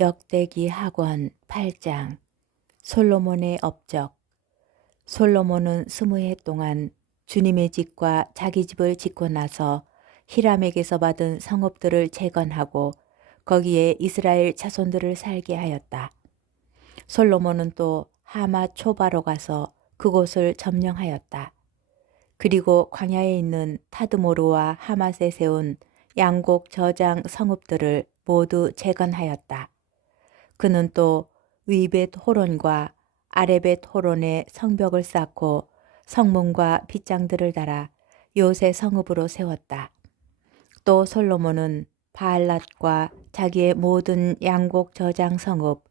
역대기 학원 8장. 솔로몬의 업적. 솔로몬은 20해 동안 주님의 집과 자기 집을 짓고 나서 히람에게서 받은 성읍들을 재건하고 거기에 이스라엘 자손들을 살게 하였다. 솔로몬은 또 하마 초바로 가서 그곳을 점령하였다. 그리고 광야에 있는 타드모르와 하맛에 세운 양곡 저장 성읍들을 모두 재건하였다. 그는 또 위벳 호론과 아레벳 호론의 성벽을 쌓고 성문과 빗장들을 달아 요새 성읍으로 세웠다. 또 솔로몬은 바알랏과 자기의 모든 양곡 저장 성읍,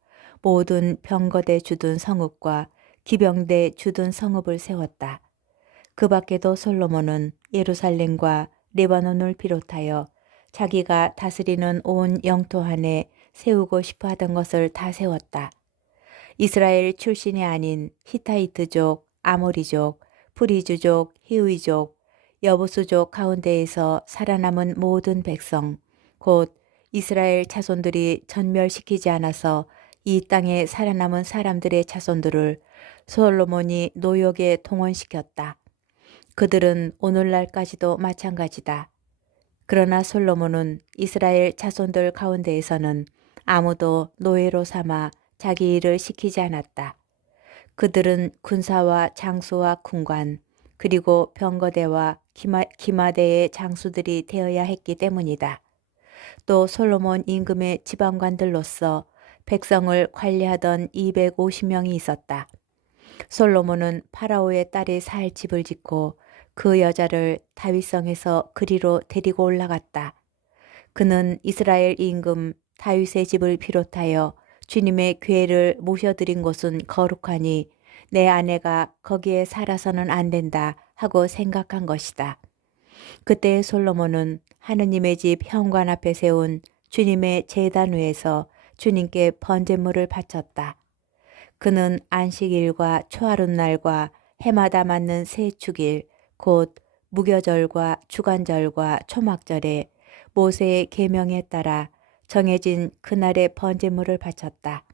모든 병거대 주둔 성읍과 기병대 주둔 성읍을 세웠다. 그 밖에도 솔로몬은 예루살렘과 레바논을 비롯하여 자기가 다스리는 온 영토 안에 세우고 싶어 하던 것을 다 세웠다. 이스라엘 출신이 아닌 히타이트족, 아모리족, 프리주족, 히위족, 여부수족 가운데에서 살아남은 모든 백성, 곧 이스라엘 자손들이 전멸시키지 않아서 이 땅에 살아남은 사람들의 자손들을 솔로몬이 노역에 동원시켰다. 그들은 오늘날까지도 마찬가지다. 그러나 솔로몬은 이스라엘 자손들 가운데에서는 아무도 노예로 삼아 자기 일을 시키지 않았다. 그들은 군사와 장수와 군관, 그리고 병거대와 기마대의 장수들이 되어야 했기 때문이다. 또 솔로몬 임금의 지방관들로서 백성을 관리하던 250명이 있었다. 솔로몬은 파라오의 딸이 살 집을 짓고 그 여자를 다윗성에서 그리로 데리고 올라갔다. 그는 이스라엘 임금 다윗의 집을 비롯하여 주님의 궤를 모셔드린 곳은 거룩하니 내 아내가 거기에 살아서는 안 된다 하고 생각한 것이다. 그때 솔로몬은 하느님의 집 현관 앞에 세운 주님의 제단 위에서 주님께 번제물을 바쳤다. 그는 안식일과 초하룻날과 해마다 맞는 세 축일, 곧 무교절과 주간절과 초막절에 모세의 계명에 따라 정해진 그날의 번제물을 바쳤다.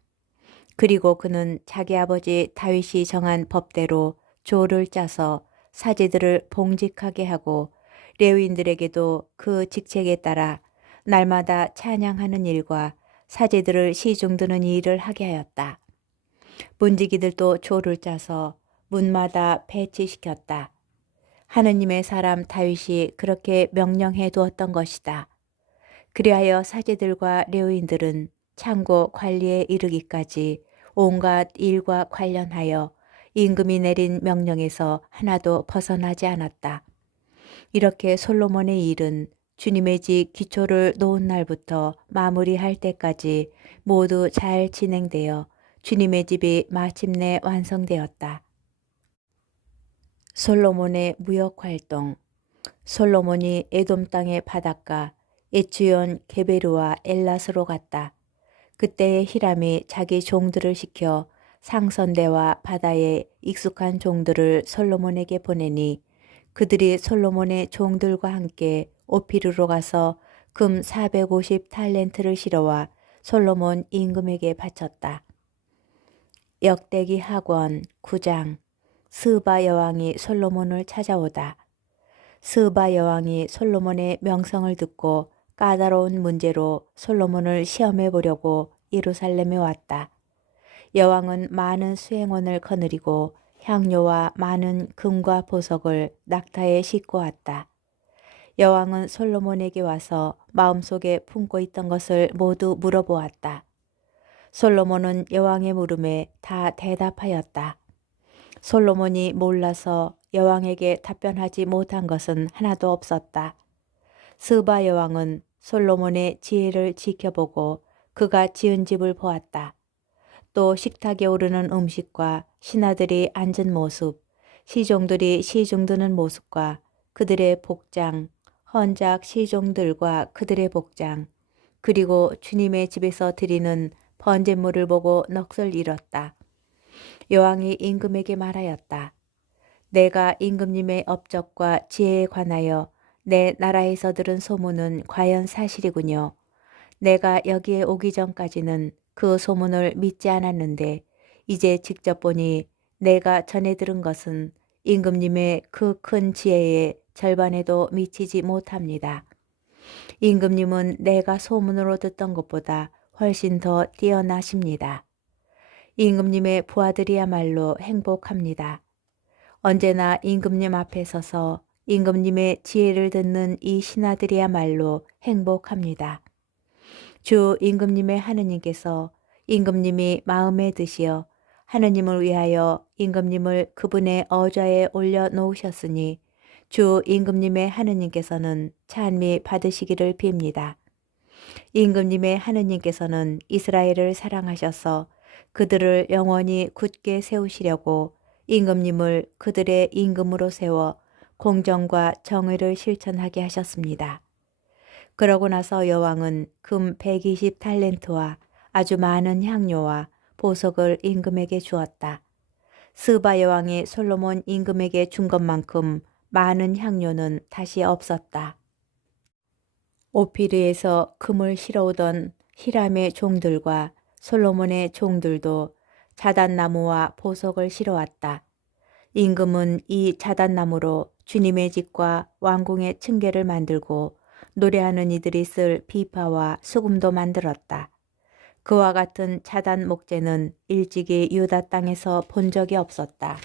그리고 그는 자기 아버지 다윗이 정한 법대로 조를 짜서 사제들을 봉직하게 하고 레위인들에게도 그 직책에 따라 날마다 찬양하는 일과 사제들을 시중드는 일을 하게 하였다. 문지기들도 조를 짜서 문마다 배치시켰다. 하느님의 사람 다윗이 그렇게 명령해 두었던 것이다. 그리하여 사제들과 레위인들은 창고 관리에 이르기까지 온갖 일과 관련하여 임금이 내린 명령에서 하나도 벗어나지 않았다. 이렇게 솔로몬의 일은 주님의 집 기초를 놓은 날부터 마무리할 때까지 모두 잘 진행되어 주님의 집이 마침내 완성되었다. 솔로몬의 무역활동. 솔로몬이 에돔 땅의 바닷가 에츠온 게베르와 엘라스로 갔다. 그때의 히람이 자기 종들을 시켜 상선대와 바다에 익숙한 종들을 솔로몬에게 보내니 그들이 솔로몬의 종들과 함께 오피르로 가서 금 450 탈렌트를 실어와 솔로몬 임금에게 바쳤다. 역대기 학원 9장. 스바 여왕이 솔로몬을 찾아오다. 스바 여왕이 솔로몬의 명성을 듣고 까다로운 문제로 솔로몬을 시험해 보려고 예루살렘에 왔다. 여왕은 많은 수행원을 거느리고 향료와 많은 금과 보석을 낙타에 싣고 왔다. 여왕은 솔로몬에게 와서 마음속에 품고 있던 것을 모두 물어보았다. 솔로몬은 여왕의 물음에 다 대답하였다. 솔로몬이 몰라서 여왕에게 답변하지 못한 것은 하나도 없었다. 스바 여왕은 솔로몬의 지혜를 지켜보고 그가 지은 집을 보았다. 또 식탁에 오르는 음식과 신하들이 앉은 모습, 시종들이 시중드는 모습과 그들의 복장, 헌작 시종들과 그들의 복장, 그리고 주님의 집에서 드리는 번제물을 보고 넋을 잃었다. 여왕이 임금에게 말하였다. 내가 임금님의 업적과 지혜에 관하여 내 나라에서 들은 소문은 과연 사실이군요. 내가 여기에 오기 전까지는 그 소문을 믿지 않았는데 이제 직접 보니 내가 전해 들은 것은 임금님의 그 큰 지혜의 절반에도 미치지 못합니다. 임금님은 내가 소문으로 듣던 것보다 훨씬 더 뛰어나십니다. 임금님의 부하들이야말로 행복합니다. 언제나 임금님 앞에 서서 임금님의 지혜를 듣는 이 신하들이야말로 행복합니다. 주 임금님의 하느님께서 임금님이 마음에 드시어 하느님을 위하여 임금님을 그분의 어좌에 올려 놓으셨으니 주 임금님의 하느님께서는 찬미 받으시기를 빕니다. 임금님의 하느님께서는 이스라엘을 사랑하셔서 그들을 영원히 굳게 세우시려고 임금님을 그들의 임금으로 세워 공정과 정의를 실천하게 하셨습니다. 그러고 나서 여왕은 금 120달란트와 아주 많은 향료와 보석을 임금에게 주었다. 스바 여왕이 솔로몬 임금에게 준 것만큼 많은 향료는 다시 없었다. 오피르에서 금을 실어오던 히람의 종들과 솔로몬의 종들도 자단나무와 보석을 실어왔다. 임금은 이 자단나무로 주님의 집과 왕궁의 층계를 만들고 노래하는 이들이 쓸 비파와 수금도 만들었다. 그와 같은 자단 목재는 일찍이 유다 땅에서 본 적이 없었다.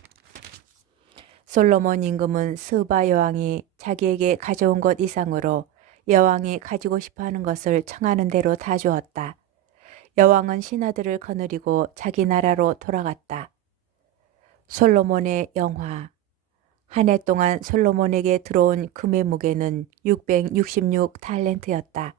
솔로몬 임금은 스바 여왕이 자기에게 가져온 것 이상으로 여왕이 가지고 싶어하는 것을 청하는 대로 다 주었다. 여왕은 신하들을 거느리고 자기 나라로 돌아갔다. 솔로몬의 영화. 한 해 동안 솔로몬에게 들어온 금의 무게는 666달란트였다.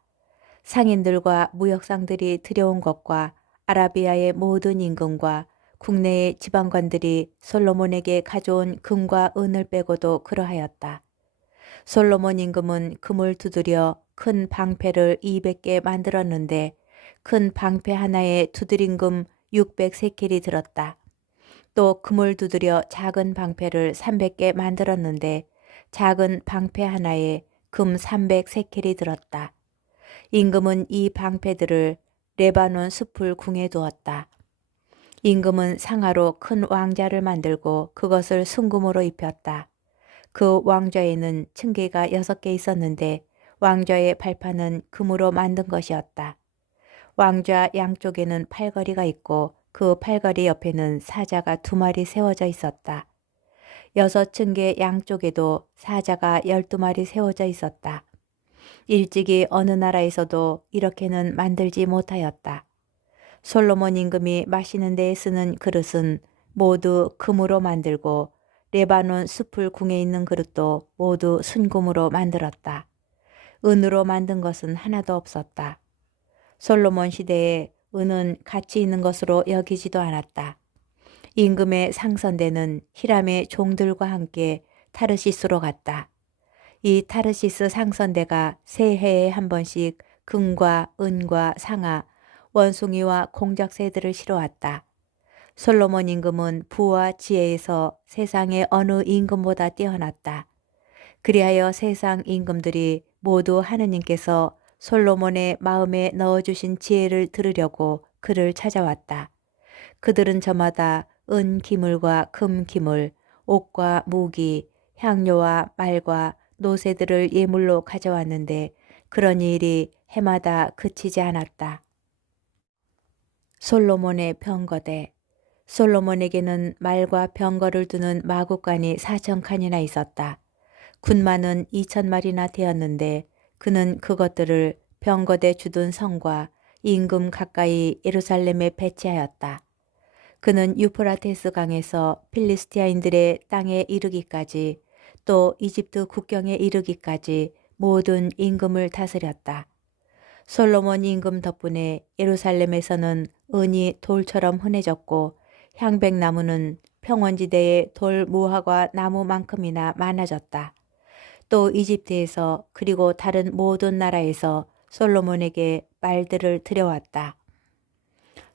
상인들과 무역상들이 들여온 것과 아라비아의 모든 임금과 국내의 지방관들이 솔로몬에게 가져온 금과 은을 빼고도 그러하였다. 솔로몬 임금은 금을 두드려 큰 방패를 200개 만들었는데 큰 방패 하나에 두드린 금 600세켈이 들었다. 또 금을 두드려 작은 방패를 300개 만들었는데 작은 방패 하나에 금 300세켈이 들었다. 임금은 이 방패들을 레바논 숲을 궁에 두었다. 임금은 상하로 큰 왕자를 만들고 그것을 순금으로 입혔다. 그 왕좌에는 층계가 6개 있었는데 왕좌의 발판은 금으로 만든 것이었다. 왕좌 양쪽에는 팔걸이가 있고 그 팔걸이 옆에는 사자가 2마리 세워져 있었다. 6층계 양쪽에도 사자가 12마리 세워져 있었다. 일찍이 어느 나라에서도 이렇게는 만들지 못하였다. 솔로몬 임금이 마시는 데에 쓰는 그릇은 모두 금으로 만들고 레바논 숲을 궁에 있는 그릇도 모두 순금으로 만들었다. 은으로 만든 것은 하나도 없었다. 솔로몬 시대에 은은 가치 있는 것으로 여기지도 않았다. 임금의 상선대는 히람의 종들과 함께 타르시스로 갔다. 이 타르시스 상선대가 새해에 한 번씩 금과 은과 상아, 원숭이와 공작새들을 실어왔다. 솔로몬 임금은 부와 지혜에서 세상의 어느 임금보다 뛰어났다. 그리하여 세상 임금들이 모두 하느님께서 솔로몬의 마음에 넣어주신 지혜를 들으려고 그를 찾아왔다. 그들은 저마다 은 기물과 금 기물, 옷과 무기, 향료와 말과 노새들을 예물로 가져왔는데 그런 일이 해마다 그치지 않았다. 솔로몬의 병거대. 솔로몬에게는 말과 병거를 두는 마구간이 4,000칸이나 있었다. 군마는 2,000마리나 되었는데 그는 그것들을 병거대 주둔 성과 임금 가까이 예루살렘에 배치하였다. 그는 유프라테스 강에서 필리스티아인들의 땅에 이르기까지 또 이집트 국경에 이르기까지 모든 임금을 다스렸다. 솔로몬 임금 덕분에 예루살렘에서는 은이 돌처럼 흔해졌고 향백나무는 평원지대에 돌 무화과 나무만큼이나 많아졌다. 또 이집트에서 그리고 다른 모든 나라에서 솔로몬에게 말들을 들여왔다.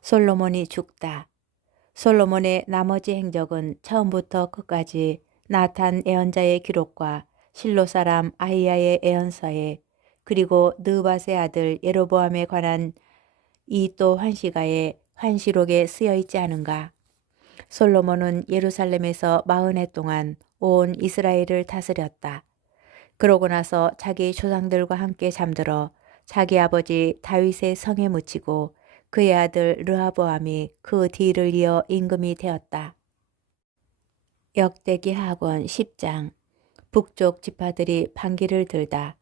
솔로몬이 죽다. 솔로몬의 나머지 행적은 처음부터 끝까지 나탄 예언자의 기록과 실로 사람 아히야의 예언서에 그리고 느밧의 아들 예로보암에 관한 이 또 환시가에 환시록에 쓰여 있지 않은가? 솔로몬은 예루살렘에서 40해 동안 온 이스라엘을 다스렸다. 그러고 나서 자기 조상들과 함께 잠들어 자기 아버지 다윗의 성에 묻히고 그의 아들 르하보암이 그 뒤를 이어 임금이 되었다. 역대기 하권 10장. 북쪽 지파들이 반기를 들다.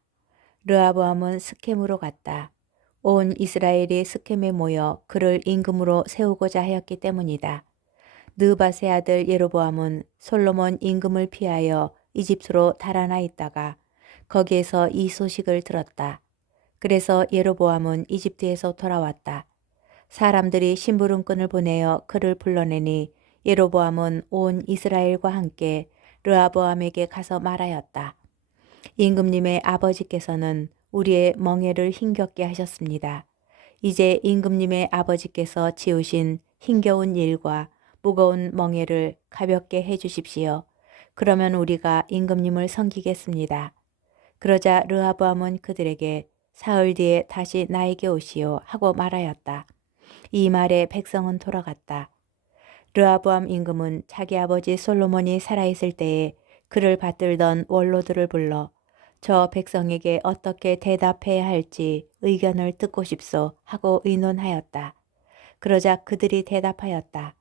르하보암은 스켐으로 갔다. 온 이스라엘이 스켐에 모여 그를 임금으로 세우고자 하였기 때문이다. 느밧의 아들 예로보암은 솔로몬 임금을 피하여 이집트로 달아나 있다가 거기에서 이 소식을 들었다. 그래서 예로보암은 이집트에서 돌아왔다. 사람들이 심부름꾼을 보내어 그를 불러내니 예로보암은 온 이스라엘과 함께 르하보암에게 가서 말하였다. 임금님의 아버지께서는 우리의 멍에를 힘겹게 하셨습니다. 이제 임금님의 아버지께서 지으신 힘겨운 일과 무거운 멍에를 가볍게 해 주십시오. 그러면 우리가 임금님을 섬기겠습니다. 그러자 르하보암은 그들에게 사흘 뒤에 다시 나에게 오시오 하고 말하였다. 이 말에 백성은 돌아갔다. 르하보암 임금은 자기 아버지 솔로몬이 살아있을 때에 그를 받들던 원로들을 불러 저 백성에게 어떻게 대답해야 할지 의견을 듣고 싶소 하고 의논하였다. 그러자 그들이 대답하였다.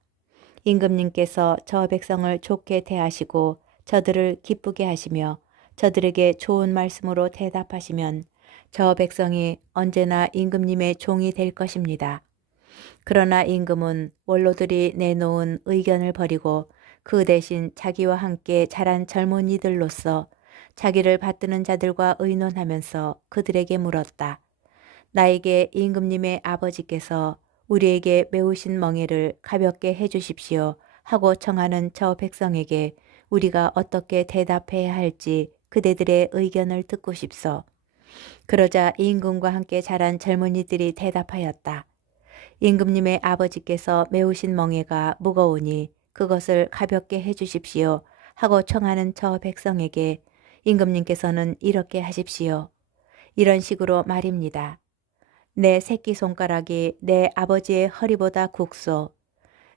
임금님께서 저 백성을 좋게 대하시고 저들을 기쁘게 하시며 저들에게 좋은 말씀으로 대답하시면 저 백성이 언제나 임금님의 종이 될 것입니다. 그러나 임금은 원로들이 내놓은 의견을 버리고 그 대신 자기와 함께 자란 젊은이들로서 자기를 받드는 자들과 의논하면서 그들에게 물었다. 나에게 임금님의 아버지께서 우리에게 메우신 멍에를 가볍게 해주십시오 하고 청하는 저 백성에게 우리가 어떻게 대답해야 할지 그대들의 의견을 듣고 싶소. 그러자 임금과 함께 자란 젊은이들이 대답하였다. 임금님의 아버지께서 메우신 멍에가 무거우니 그것을 가볍게 해주십시오 하고 청하는 저 백성에게 임금님께서는 이렇게 하십시오. 이런 식으로 말입니다. 내 새끼손가락이 내 아버지의 허리보다 굵소.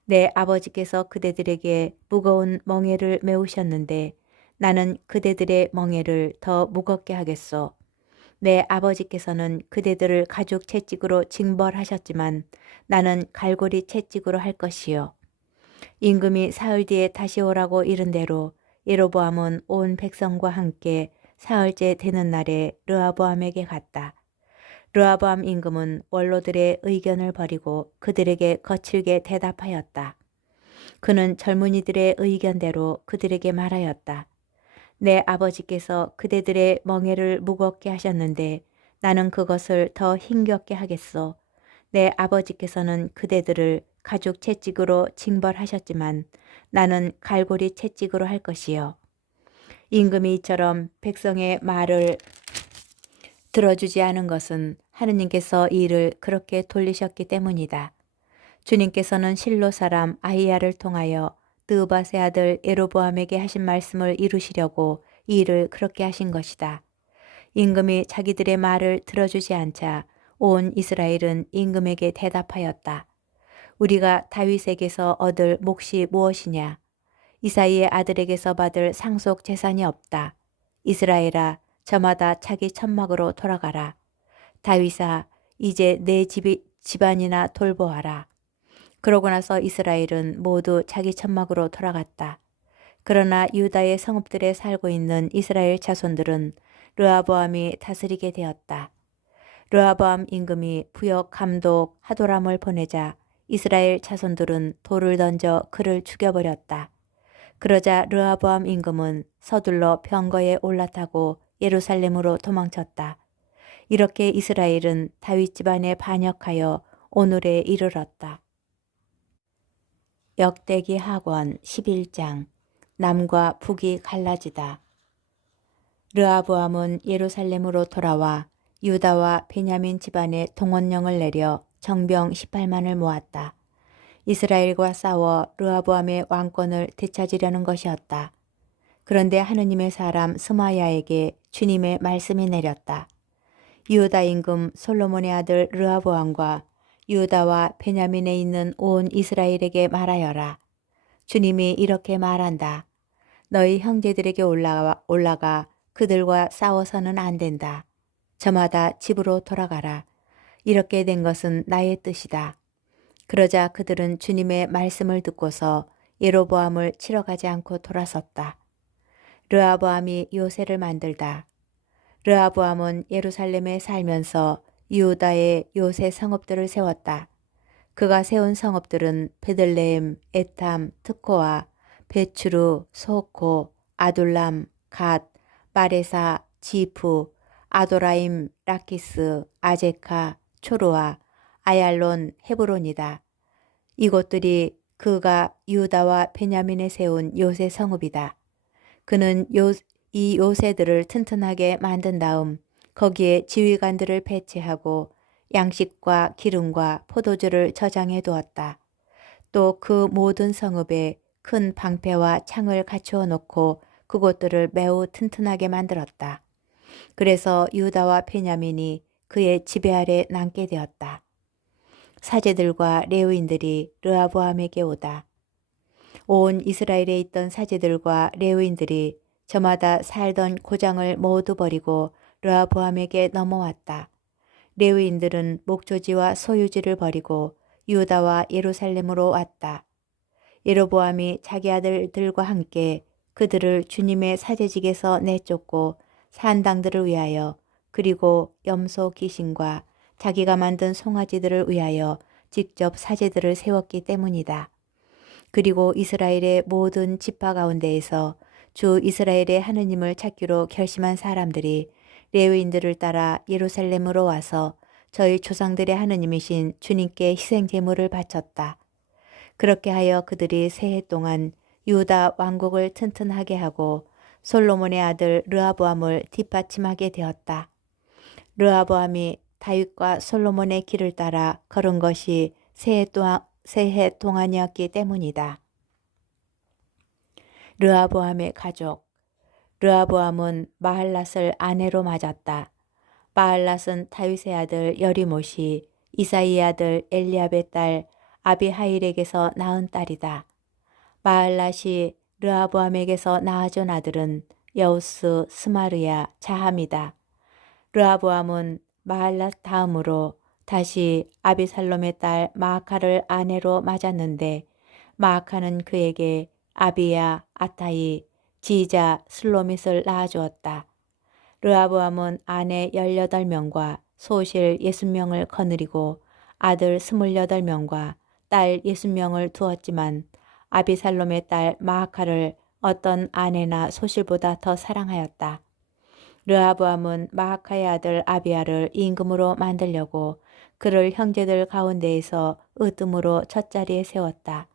내 아버지께서 그대들에게 무거운 멍에를 메우셨는데 나는 그대들의 멍에를 더 무겁게 하겠소. 내 아버지께서는 그대들을 가죽 채찍으로 징벌하셨지만 나는 갈고리 채찍으로 할 것이요. 임금이 사흘 뒤에 다시 오라고 이른 대로 예로보암은 온 백성과 함께 사흘째 되는 날에 르하보암에게 갔다. 르하보암 임금은 원로들의 의견을 버리고 그들에게 거칠게 대답하였다. 그는 젊은이들의 의견대로 그들에게 말하였다. 내 아버지께서 그대들의 멍에를 무겁게 하셨는데 나는 그것을 더 힘겹게 하겠소. 내 아버지께서는 그대들을 가죽 채찍으로 징벌하셨지만 나는 갈고리 채찍으로 할 것이요. 임금이 이처럼 백성의 말을 들어주지 않은 것은 하느님께서 이 일을 그렇게 돌리셨기 때문이다. 주님께서는 실로 사람 아히야를 통하여 느밧의 아들 예로보암에게 하신 말씀을 이루시려고 이 일을 그렇게 하신 것이다. 임금이 자기들의 말을 들어주지 않자 온 이스라엘은 임금에게 대답하였다. 우리가 다윗에게서 얻을 몫이 무엇이냐? 이사이의 아들에게서 받을 상속 재산이 없다. 이스라엘아, 저마다 자기 천막으로 돌아가라. 다윗아, 이제 내 집안이나 돌보아라. 그러고 나서 이스라엘은 모두 자기 천막으로 돌아갔다. 그러나 유다의 성읍들에 살고 있는 이스라엘 자손들은 르하보암이 다스리게 되었다. 르하보암 임금이 부역 감독 하도람을 보내자 이스라엘 자손들은 돌을 던져 그를 죽여버렸다. 그러자 르하보암 임금은 서둘러 병거에 올라타고 예루살렘으로 도망쳤다. 이렇게 이스라엘은 다윗 집안에 반역하여 오늘에 이르렀다. 역대기 하권 11장. 남과 북이 갈라지다. 르하보암은 예루살렘으로 돌아와 유다와 베냐민 집안에 동원령을 내려 정병 18만을 모았다. 이스라엘과 싸워 르하보암의 왕권을 되찾으려는 것이었다. 그런데 하느님의 사람 스마야에게 주님의 말씀이 내렸다. 유다 임금 솔로몬의 아들 르호보암과 유다와 베냐민에 있는 온 이스라엘에게 말하여라. 주님이 이렇게 말한다. 너희 형제들에게 올라가 그들과 싸워서는 안 된다. 저마다 집으로 돌아가라. 이렇게 된 것은 나의 뜻이다. 그러자 그들은 주님의 말씀을 듣고서 예로보암을 치러 가지 않고 돌아섰다. 르호보암이 요새를 만들다. 르호보암은 예루살렘에 살면서 유다의 요새 성읍들을 세웠다. 그가 세운 성읍들은 베들레헴, 에탐, 트코와, 베추르, 소코, 아둘람, 갓, 마레사, 지프, 아도라임, 라키스, 아제카, 초르아, 아얄론, 헤브론이다. 이곳들이 그가 유다와 베냐민에 세운 요새 성읍이다. 그는 이 요새들을 튼튼하게 만든 다음 거기에 지휘관들을 배치하고 양식과 기름과 포도주를 저장해 두었다. 또 그 모든 성읍에 큰 방패와 창을 갖추어 놓고 그곳들을 매우 튼튼하게 만들었다. 그래서 유다와 베냐민이 그의 지배 아래 남게 되었다. 사제들과 레위인들이 르호보암에게 오다. 온 이스라엘에 있던 사제들과 레위인들이 저마다 살던 고장을 모두 버리고 르호보암에게 넘어왔다. 레위인들은 목조지와 소유지를 버리고 유다와 예루살렘으로 왔다. 예로보암이 자기 아들들과 함께 그들을 주님의 사제직에서 내쫓고 산당들을 위하여 그리고 염소 귀신과 자기가 만든 송아지들을 위하여 직접 사제들을 세웠기 때문이다. 그리고 이스라엘의 모든 지파 가운데에서 주 이스라엘의 하느님을 찾기로 결심한 사람들이 레위인들을 따라 예루살렘으로 와서 저희 조상들의 하느님이신 주님께 희생 제물을 바쳤다. 그렇게 하여 그들이 새해 동안 유다 왕국을 튼튼하게 하고 솔로몬의 아들 르호보암을 뒷받침하게 되었다. 르호보암이 다윗과 솔로몬의 길을 따라 걸은 것이 새해 동안이었기 때문이다. 르호보암의 가족. 르호보암은 마할랏을 아내로 맞았다. 마할랏은 다윗의 아들 여리못이 이사이의 아들 엘리압의 딸 아비하일에게서 낳은 딸이다. 마할랏이 르호보암에게서 낳아준 아들은 여우스, 스마르야, 자함이다. 르호보암은 마할랏 다음으로 다시 아비살롬의 딸 마아카를 아내로 맞았는데 마아카는 그에게 아비야, 아타이, 지자, 슬로밋을 낳아주었다. 르호보암은 아내 18명과 소실 60명을 거느리고 아들 28명과 딸 60명을 두었지만 아비살롬의 딸 마아카를 어떤 아내나 소실보다 더 사랑하였다. 르호보암은 마아카의 아들 아비야를 임금으로 만들려고 그를 형제들 가운데에서 으뜸으로 첫 자리에 세웠다.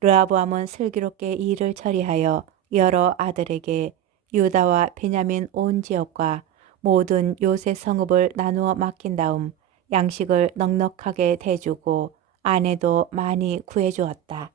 르호보암은 슬기롭게 이 일을 처리하여 여러 아들에게 유다와 베냐민 온 지역과 모든 요새 성읍을 나누어 맡긴 다음 양식을 넉넉하게 대주고 아내도 많이 구해주었다.